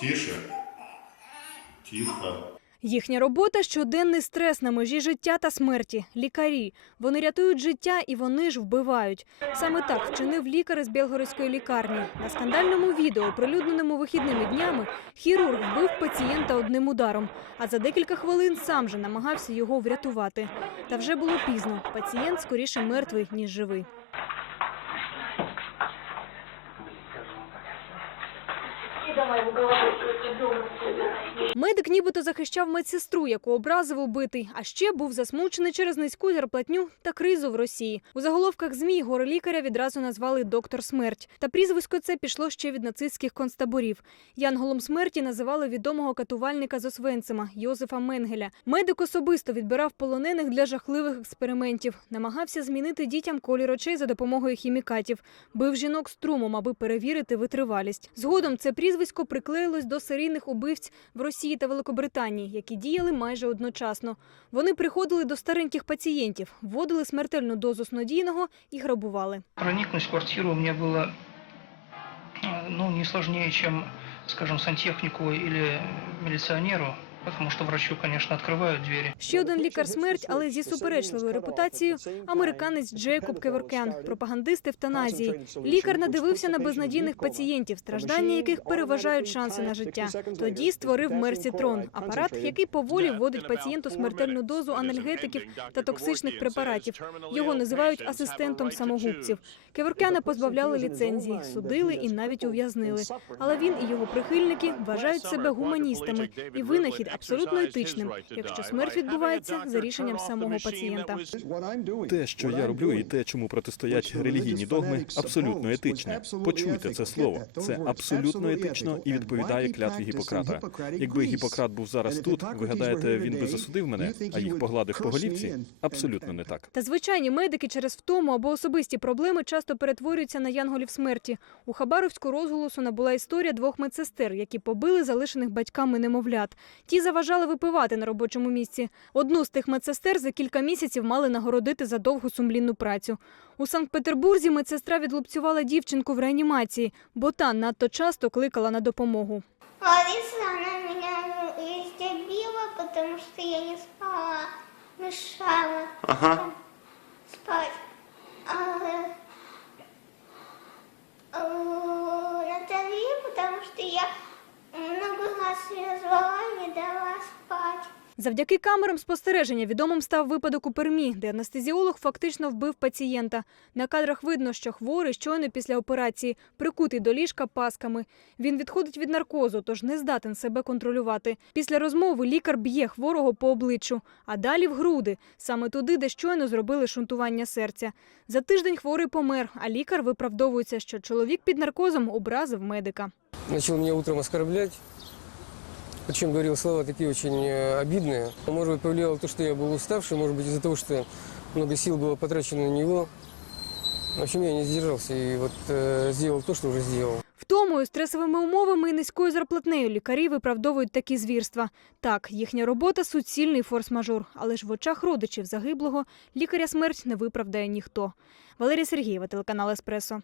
Тише. Тихо. Їхня робота щоденний стрес на межі життя та смерті. Лікарі. Вони рятують життя і вони ж вбивають. Саме так вчинив лікар із Білгородської лікарні. На скандальному відео, оприлюдненому вихідними днями, хірург вбив пацієнта одним ударом, а за декілька хвилин сам же намагався його врятувати. Та вже було пізно. Пацієнт скоріше мертвий ніж живий. думаю, вы. Медик нібито захищав медсестру, яку образив убитий, а ще був засмучений через низьку зарплатню та кризу в Росії. У заголовках ЗМІ горе лікаря відразу назвали доктор смерть. Та прізвисько це пішло ще від нацистських концтаборів. Янголом смерті називали відомого катувальника з Освенцима Йозефа Менгеля. Медик особисто відбирав полонених для жахливих експериментів, намагався змінити дітям колір очей за допомогою хімікатів, бив жінок струмом, аби перевірити витривалість. Згодом це прізвисько приклеїлось до серійних убивць в Росії та Великобританії, які діяли майже одночасно. Вони приходили до стареньких пацієнтів, вводили смертельну дозу снодійного і грабували. Проникнуть в квартиру мне було ну, не складніше, ніж, скажем, сантехніку або милиционеру, потому что врачу, конечно, открывают двери. Ще один лікар смерть, але зі суперечливою репутацією американець Джейкоб Кеворкян, пропагандист евтаназії. Лікар надивився на безнадійних пацієнтів, страждання яких переважають шанси на життя. Тоді створив Мерсітрон – апарат, який поволі вводить пацієнту смертельну дозу анальгетиків та токсичних препаратів. Його називають асистентом самогубців. Кеворкяна позбавляли ліцензії, судили і навіть ув'язнили. Але він і його прихильники вважають себе гуманістами і винахід абсолютно етичним, якщо смерть відбувається за рішенням самого пацієнта. Те, що я роблю, і те, чому протистоять релігійні догми, абсолютно етичне. Почуйте це слово. Це абсолютно етично і відповідає клятві Гіппократа. Якби Гіппократ був зараз тут, ви гадаєте, він би засудив мене, а їх погладив по голівці? Абсолютно не так. Та звичайні медики через втому або особисті проблеми часто перетворюються на янголів смерті. У Хабаровську розголосу набула історія двох медсестер, які побили залишених батьками немовлят. Ті заважали випивати на робочому місці. Одну з тих медсестер за кілька місяців мали нагородити за довгу сумлінну працю. У Санкт-Петербурзі медсестра відлупцювала дівчинку в реанімації, бо та надто часто кликала на допомогу. Лариса, она меня везде била, потому что я не спала, мешала Ага. спать. А, а, Натали, потому что я много раз ее звала и не дала спать. Завдяки камерам спостереження відомим став випадок у Пермі, де анестезіолог фактично вбив пацієнта. На кадрах видно, що хворий щойно після операції прикутий до ліжка пасками. Він відходить від наркозу, тож не здатен себе контролювати. Після розмови лікар б'є хворого по обличчю, а далі в груди, саме туди, де щойно зробили шунтування серця. За тиждень хворий помер, а лікар виправдовується, що чоловік під наркозом образив медика. начал меня утром оскорблять. Причем говорил слова такие очень э, обидные. Может быть, повлияло то, что я был уставший, может быть, из-за того, что много сил было потрачено на него. В общем, я не сдержался и вот э, сделал то, что уже сделал. Втомою, стресовими умовами і низькою зарплатнею лікарі виправдовують такі звірства. Так, їхня робота суцільний форс-мажор, але ж в очах родичів загиблого лікаря смерть не виправдає ніхто. Валерія Сергієва, телеканал Еспресо.